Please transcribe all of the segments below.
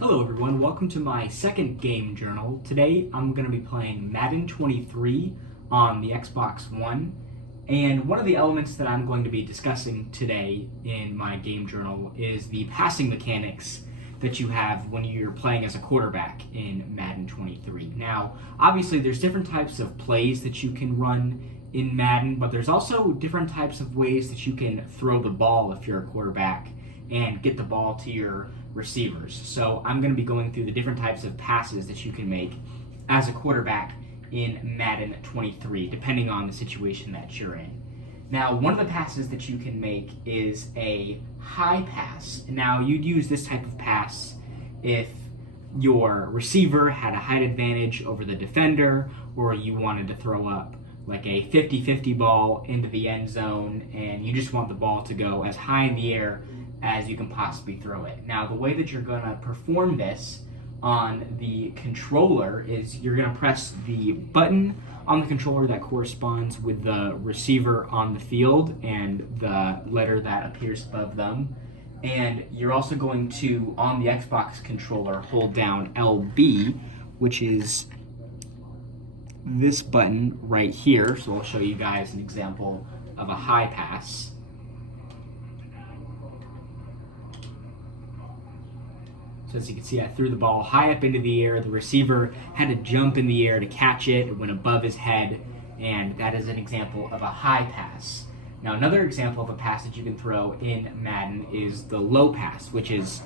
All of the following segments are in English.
Hello everyone, welcome to my second game journal. Today I'm going to be playing Madden 23 on the Xbox One, and one of the elements that I'm going to be discussing today in my game journal is the passing mechanics that you have when you're playing as a quarterback in Madden 23. Now, obviously there's different types of plays that you can run in Madden, but there's also different types of ways that you can throw the ball if you're a quarterback and get the ball to your receivers. So I'm going to be going through the different types of passes that you can make as a quarterback in Madden 23, depending on the situation that you're in. Now, one of the passes that you can make is a high pass. Now, you'd use this type of pass if your receiver had a height advantage over the defender, or you wanted to throw up like a 50-50 ball into the end zone, and you just want the ball to go as high in the air as you can possibly throw it. Now, the way that you're going to perform this on the controller is you're going to press the button on the controller that corresponds with the receiver on the field and the letter that appears above them. And you're also going to, on the Xbox controller, hold down LB, which is this button right here. So I'll show you guys an example of a high pass. So as you can see, I threw the ball high up into the air. The receiver had to jump in the air to catch it. It went above his head, and that is an example of a high pass. Now, another example of a pass that you can throw in Madden is the low pass, which is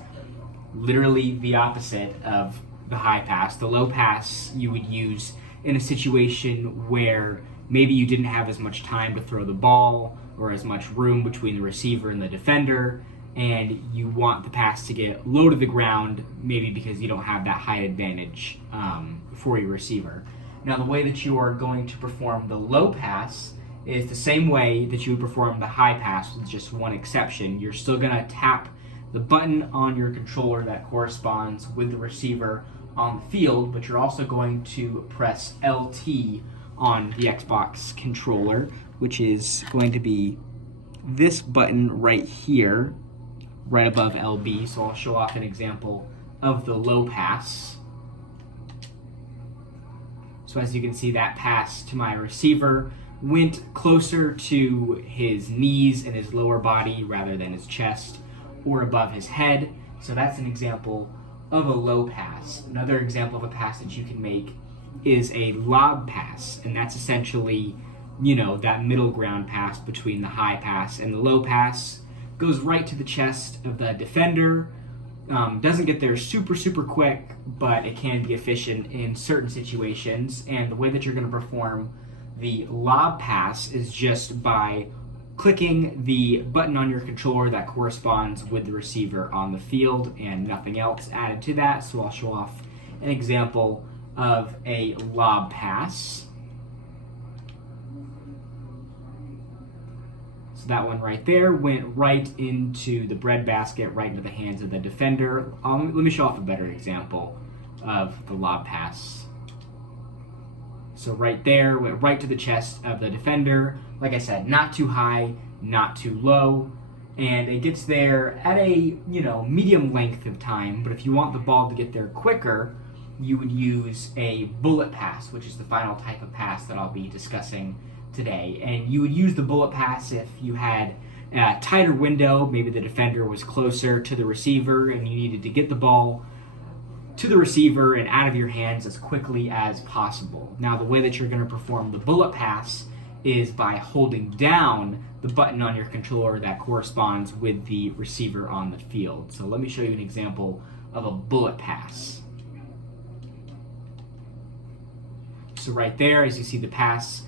literally the opposite of the high pass. The low pass you would use in a situation where maybe you didn't have as much time to throw the ball or as much room between the receiver and the defender, and you want the pass to get low to the ground, maybe because you don't have that height advantage for your receiver. Now, the way that you are going to perform the low pass is the same way that you would perform the high pass, with just one exception. You're still going to tap the button on your controller that corresponds with the receiver on the field, but you're also going to press LT on the Xbox controller, which is going to be this button right here, right above LB. So I'll show off an example of the low pass. So as you can see, that pass to my receiver went closer to his knees and his lower body rather than his chest or above his head. So that's an example of a low pass. Another example of a pass that you can make is a lob pass, and that's essentially, that middle ground pass between the high pass and the low pass. Goes right to the chest of the defender. Doesn't get there super quick, but it can be efficient in certain situations. And the way that you're going to perform the lob pass is just by clicking the button on your controller that corresponds with the receiver on the field, and nothing else added to that. So I'll show off an example of a lob pass. That one right there went right into the breadbasket, right into the hands of the defender. Let me show off a better example of the lob pass. So right there, went right to the chest of the defender. Like I said, not too high, not too low, and it gets there at a medium length of time. But if you want the ball to get there quicker, you would use a bullet pass, which is the final type of pass that I'll be discussing today. And you would use the bullet pass if you had a tighter window, maybe the defender was closer to the receiver and you needed to get the ball to the receiver and out of your hands as quickly as possible. Now, the way that you're going to perform the bullet pass is by holding down the button on your controller that corresponds with the receiver on the field. So let me show you an example of a bullet pass. So right there, as you see, the pass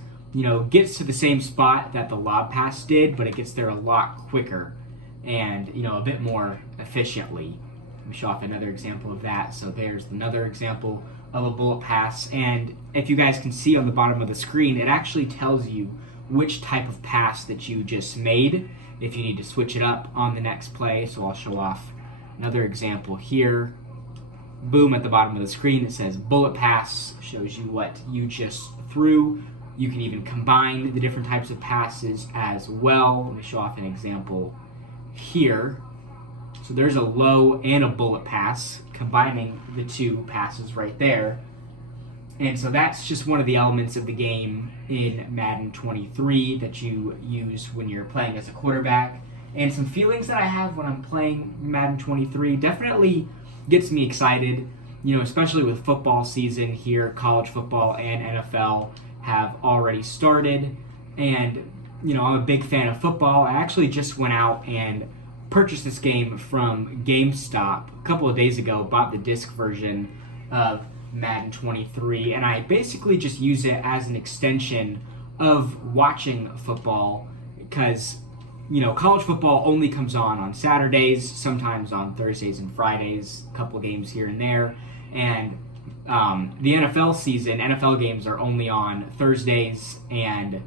gets to the same spot that the lob pass did, but it gets there a lot quicker and, a bit more efficiently. Let me show off another example of that. So there's another example of a bullet pass. And if you guys can see on the bottom of the screen, it actually tells you which type of pass that you just made if you need to switch it up on the next play. So I'll show off another example here. Boom, at the bottom of the screen, it says bullet pass, shows you what you just threw. You can even combine the different types of passes as well. Let me show off an example here. So there's a low and a bullet pass, combining the two passes right there. And so that's just one of the elements of the game in Madden 23 that you use when you're playing as a quarterback. And some feelings that I have when I'm playing Madden 23 definitely gets me excited, especially with football season here. College football and NFL have already started. And, I'm a big fan of football. I actually just went out and purchased this game from GameStop a couple of days ago, bought the disc version of Madden 23, and I basically just use it as an extension of watching football because, college football only comes on Saturdays, sometimes on Thursdays and Fridays, a couple games here and there, and the NFL games are only on Thursdays and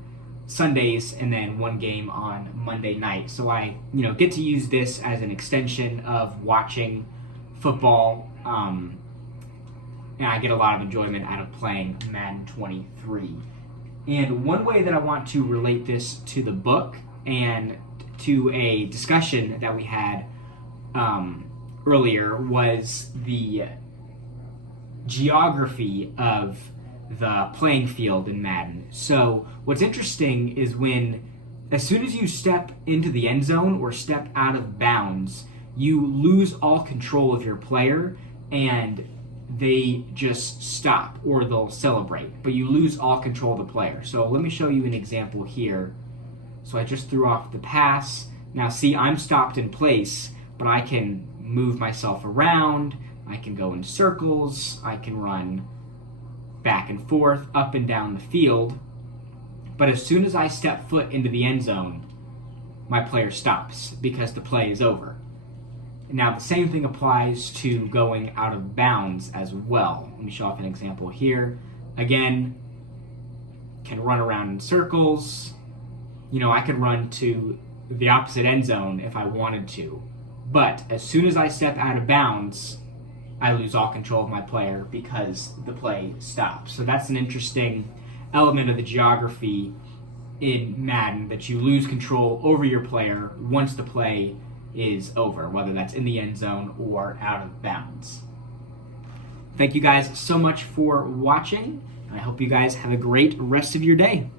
Sundays, and then one game on Monday night. So I, get to use this as an extension of watching football, and I get a lot of enjoyment out of playing Madden 23. And one way that I want to relate this to the book and to a discussion that we had earlier was the geography of the playing field in Madden. So what's interesting is as soon as you step into the end zone or step out of bounds, you lose all control of your player and they just stop or they'll celebrate, but you lose all control of the player. So let me show you an example here. So I just threw off the pass. Now see, I'm stopped in place, but I can move myself around. I can go in circles. I can run back and forth, up and down the field. But as soon as I step foot into the end zone, my player stops because the play is over. Now, the same thing applies to going out of bounds as well. Let me show off an example here. Again, can run around in circles. I could run to the opposite end zone if I wanted to. But as soon as I step out of bounds, I lose all control of my player because the play stops. So that's an interesting element of the geography in Madden, that you lose control over your player once the play is over, whether that's in the end zone or out of bounds. Thank you guys so much for watching. I hope you guys have a great rest of your day.